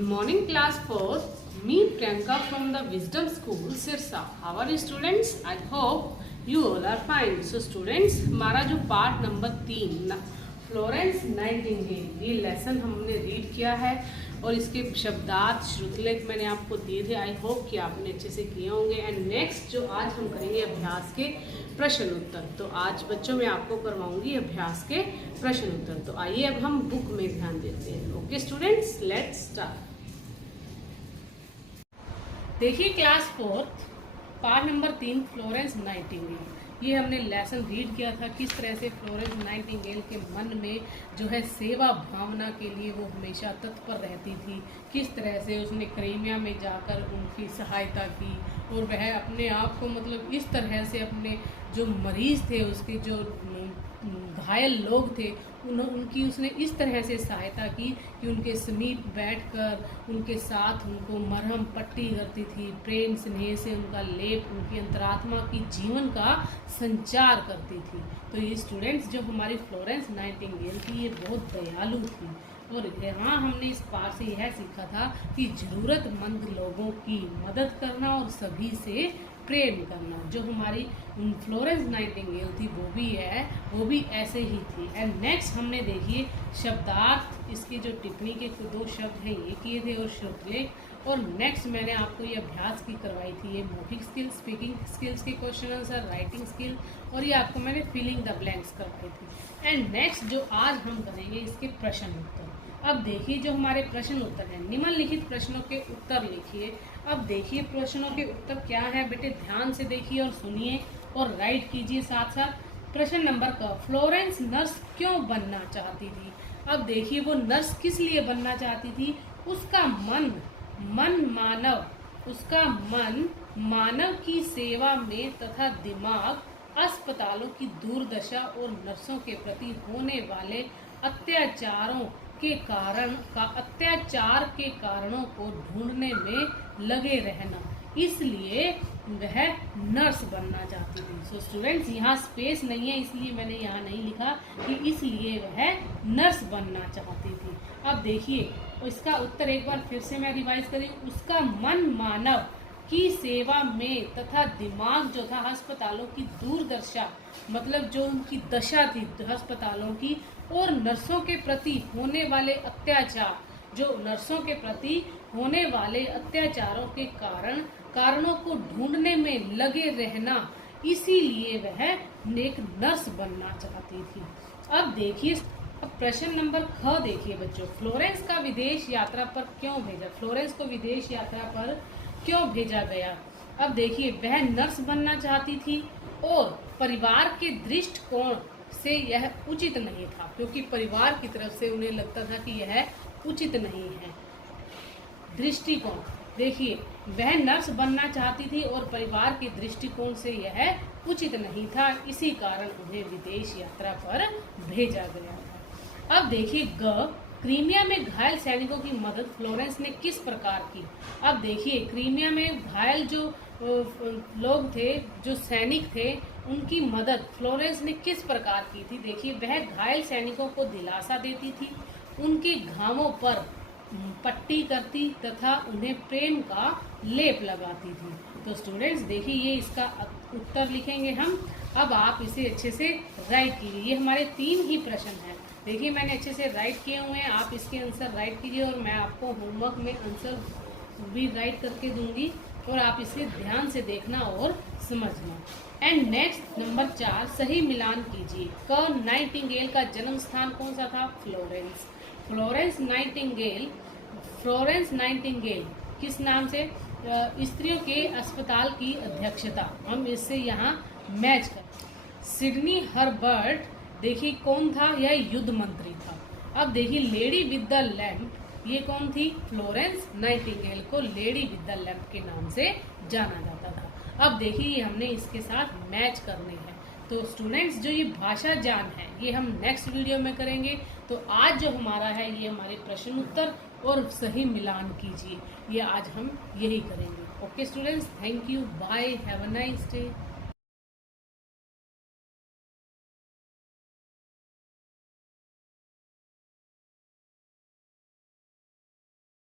Good morning, class 4. Me, Priyanka from the Wisdom School, Sirsa. How are you, students? I hope you all are fine. So, students, हमारा जो part number 3 Florence Nightingale ये lesson हमने read किया है और इसके शब्दार्थ श्रुतलेख मैंने आपको दिए थे। आई होप कि आपने अच्छे से किए होंगे। एंड नेक्स्ट जो आज हम करेंगे अभ्यास के प्रश्न उत्तर। तो आज बच्चों मैं आपको करवाऊंगी अभ्यास के प्रश्न उत्तर। तो आइए अब हम बुक में ध्यान देते हैं। Okay students, let's start. देखिए class 4 part number 3 Florence Nightingale ये हमने लेसन रीड किया था। किस तरह से फ्लोरेंस नाइटिंगेल के मन में जो है सेवा भावना के लिए वो हमेशा तत्पर रहती थी। किस तरह से उसने क्रीमिया में जाकर उनकी सहायता की और वह अपने आप को मतलब इस तरह से अपने जो मरीज़ थे उसके जो घायल लोग थे उनकी उसने इस तरह से सहायता की कि उनके समीप बैठकर उनके साथ उनको मरहम पट्टी करती थी, प्रेम स्नेह से उनका लेप उनकी अंतरात्मा की जीवन का संचार करती थी। तो ये स्टूडेंट्स जो हमारी फ्लोरेंस नाइटिंगेल थी ये बहुत दयालु थी। और यहाँ हमने इस पाठ से यह सीखा था कि ज़रूरतमंद लोगों की मदद करना और सभी से प्रेम करना। जो हमारी फ्लोरेंस नाइटिंगेल थी वो भी ऐसे ही थी। एंड नेक्स्ट हमने देखिए शब्दार्थ इसकी जो टिप्पणी के 2 शब्द हैं ये किए थे और श्रुतलेख। और नेक्स्ट मैंने आपको ये अभ्यास की करवाई थी ये मौखिक स्किल्स, स्पीकिंग स्किल्स के क्वेश्चन आंसर, राइटिंग स्किल और ये आपको मैंने फिलिंग द ब्लैंक्स करवाई थी। एंड नेक्स्ट जो आज हम करेंगे इसके प्रश्न उत्तर। अब देखिए जो हमारे प्रश्न उत्तर हैं निम्नलिखित प्रश्नों के उत्तर लिखिए। अब देखिए प्रश्नों के उत्तर क्या है बेटे, ध्यान से देखिए और सुनिए और राइट कीजिए साथ साथ। प्रश्न नंबर क, फ्लोरेंस नर्स क्यों बनना चाहती थी? अब देखिए वो नर्स किस लिए बनना चाहती थी? उसका मन मानव की सेवा में तथा दिमाग अस्पतालों की दुर्दशा और नर्सों के प्रति होने वाले अत्याचार के कारणों को ढूंढने में लगे रहना, इसलिए वह नर्स बनना चाहती थी। सो स्टूडेंट्स यहाँ स्पेस नहीं है इसलिए मैंने यहाँ नहीं लिखा कि इसलिए वह नर्स बनना चाहती थी। अब देखिए इसका उत्तर एक बार फिर से मैं रिवाइज करूँ। उसका मन मानव की सेवा में तथा दिमाग जो था अस्पतालों की दुर्दशा मतलब जो उनकी दशा थी अस्पतालों की और नर्सों के प्रति होने वाले अत्याचार, जो नर्सों के प्रति होने वाले अत्याचारों के कारणों को ढूंढने में लगे रहना, इसीलिए वह एक नर्स बनना चाहती थी। अब देखिए अब प्रश्न नंबर ख देखिए बच्चों, फ्लोरेंस का विदेश यात्रा पर क्यों भेजा? फ्लोरेंस को विदेश यात्रा पर क्यों भेजा गया? अब देखिए वह नर्स बनना चाहती थी और परिवार के दृष्टिकोण से यह उचित नहीं था, क्योंकि परिवार की तरफ से उन्हें लगता था कि यह उचित नहीं है। दृष्टिकोण देखिए वह नर्स बनना चाहती थी और परिवार के दृष्टिकोण से यह उचित नहीं था, इसी कारण उन्हें विदेश यात्रा पर भेजा गया था। अब देखिए ग, क्रीमिया में घायल सैनिकों की मदद फ्लोरेंस ने किस प्रकार की? अब देखिए क्रीमिया में घायल जो लोग थे, जो सैनिक थे, उनकी मदद फ्लोरेंस ने किस प्रकार की थी? देखिए वह घायल सैनिकों को दिलासा देती थी, उनके घावों पर पट्टी करती तथा उन्हें प्रेम का लेप लगाती थी। तो स्टूडेंट्स देखिए ये इसका उत्तर लिखेंगे हम। अब आप इसे अच्छे से राइट कीजिए। ये हमारे 3 ही प्रश्न हैं। देखिए मैंने अच्छे से राइट किए हुए हैं, आप इसके आंसर राइट कीजिए और मैं आपको होमवर्क में आंसर भी राइट करके दूंगी और आप इसे ध्यान से देखना और समझना। एंड नेक्स्ट नंबर 4 सही मिलान कीजिए। क, नाइटिंगेल का जन्म स्थान कौन सा था? फ्लोरेंस। फ्लोरेंस नाइटिंगेल किस नाम से? स्त्रियों के अस्पताल की अध्यक्षता, हम इससे यहाँ मैच कर। सिडनी हर्बर्ट देखिए कौन था? यह युद्ध मंत्री था। अब देखिए लेडी विद द लैम्प ये कौन थी? फ्लोरेंस नाइटिंगेल को लेडी विद द लैम्प के नाम से जाना जाता था। अब देखिए हमने इसके साथ मैच करने हैं। तो स्टूडेंट्स जो ये भाषा ज्ञान है ये हम नेक्स्ट वीडियो में करेंगे। तो आज जो हमारा है ये हमारे प्रश्न उत्तर और सही मिलान कीजिए, ये आज हम यही करेंगे। Okay students, thank you, bye, have a nice day.